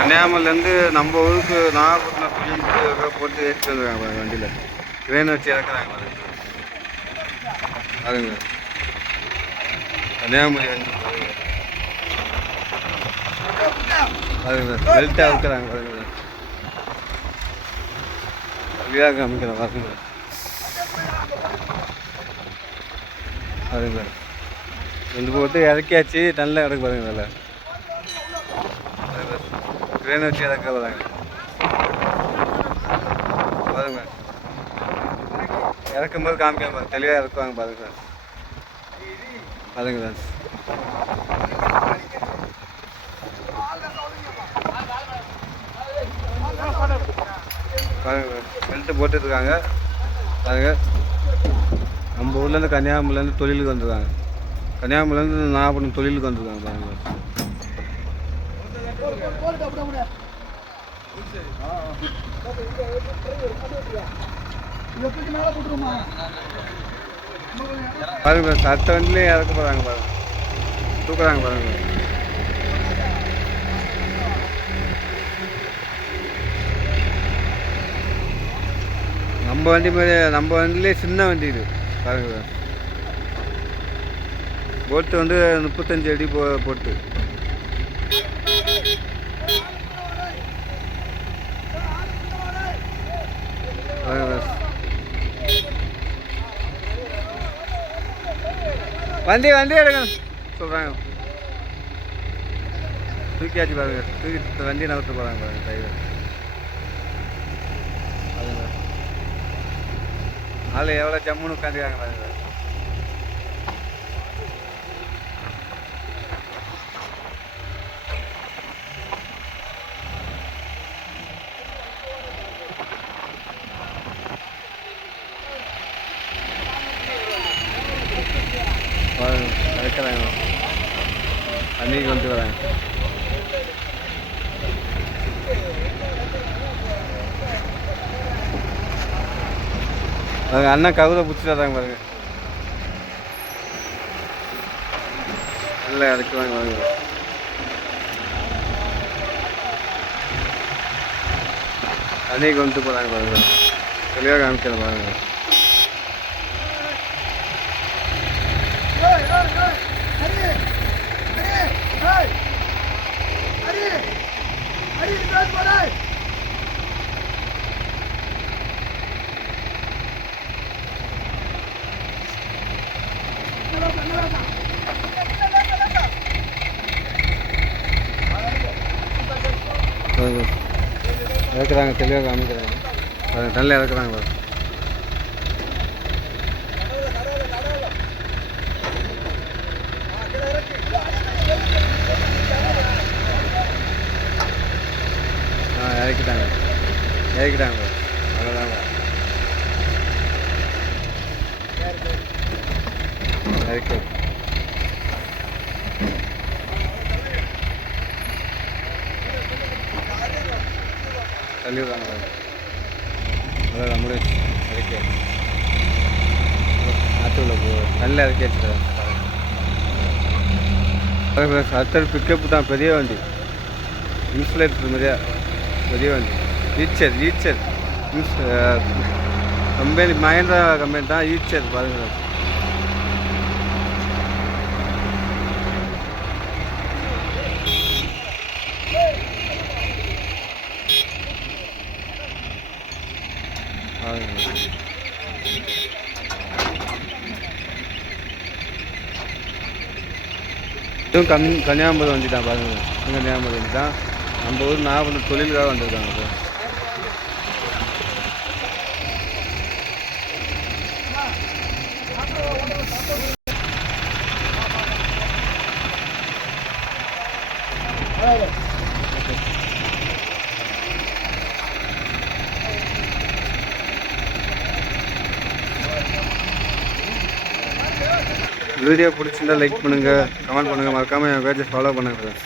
கன்னியாகுமரிலேருந்து நம்ம ஊருக்கு நாகப்பட்டினம் தொழிலுக்கு போட்டு ஏற்றிட்டு வந்துருக்காங்க பாருங்க. வண்டியில் ட்ரெயின் வச்சு இறக்குறாங்க பாருங்க. பாருங்க கன்னியாகுமரி வந்து பாருங்க பெல்ட்டாக இருக்கிறாங்க பாருங்க. வழியாக காமிக்கிறேன் பாருங்க. பாருங்க ரெண்டு போட்டு இறக்கியாச்சு. நல்லா இறக்கு பாருங்க. நல்லா ட்ரெயின் வச்சு இறக்க வராங்க பாருங்க. இறக்கும்போது காமிக்காம பாருங்க. தெளிவாக இறக்குவாங்க பாருங்க சார். பாருங்க சார். பாருங்க பெல்ட்டு போட்டுருக்காங்க பாருங்க. நம்ம ஊர்லேருந்து கன்னியாகுமரிலேருந்து தொழிலுக்கு வந்துருக்காங்க. கன்னியாகுமரிலேருந்து நாகப்பட்டினம் தொழிலுக்கு வந்துருக்காங்க பாருங்க. பாருங்க சட்ட வண்டிலே இறக்க போகிறாங்க பாருங்க. தூக்குறாங்க பாருங்க. நம்ம வண்டி மாதிரி நம்ம வண்டியிலே சின்ன வண்டி இது பாருங்க. போட்டு வந்து 35 அடி போட்டு வண்டி எடுங்க சொல்கிறாங்க. தூக்கியாச்சு பாருங்க. தூக்கி வண்டி நகர்த்து போகிறாங்க பாருங்க டிரைவர். அதுங்க ஆள் எவ்வளோ ஜம்முன்னு உட்காந்துருக்காங்க பாருங்க. இறக்குறாங்க தண்ணிக்கு கொண்டு வராங்க. அண்ணன் கவுரை பிடிச்சிட்டு வராங்க பாருங்க. நல்லா இறக்குவாங்க பாருங்க. தண்ணிக்கு கொண்டு போகிறாங்க பாருங்க. தெளிவாக காமிக்கிறேன் பாருங்க. இறக்குறாங்க தெளிவாக காமிக்கிறாங்க. நல்லா இறக்குறாங்க பாருங்க. இறக்கிட்டாங்க அவ்வளோதாங்க. இறக்கி தள்ளிடுறாங்க. அதான் நம்மளே இறக்கி ஆற்றுல நல்லா இறக்கி வச்சுருக்காங்க. அடுத்தது பிக்கப்பு தான். பெரிய வண்டி இன்சுலேட்டர் மாதிரியா பெரிய வண்டி. ஈச்சர் கம்பெனி மஹேந்திரா கம்பெனி தான். ஈச்சர் பாருங்க. இதுவும் கன்னியாகுமரி வண்டி தான் பாருங்க. கன்னியாகுமரி வண்டி தான். நம்ம ஊர் நாகப்பட்டினம் தொழிலுக்காக வந்திருக்காங்க சார். வீடியோ பிடிச்சிருந்தா லைக் பண்ணுங்கள், கமெண்ட் பண்ணுங்கள், மறக்காமல் என் பேஜை ஃபாலோ பண்ணுங்கள்.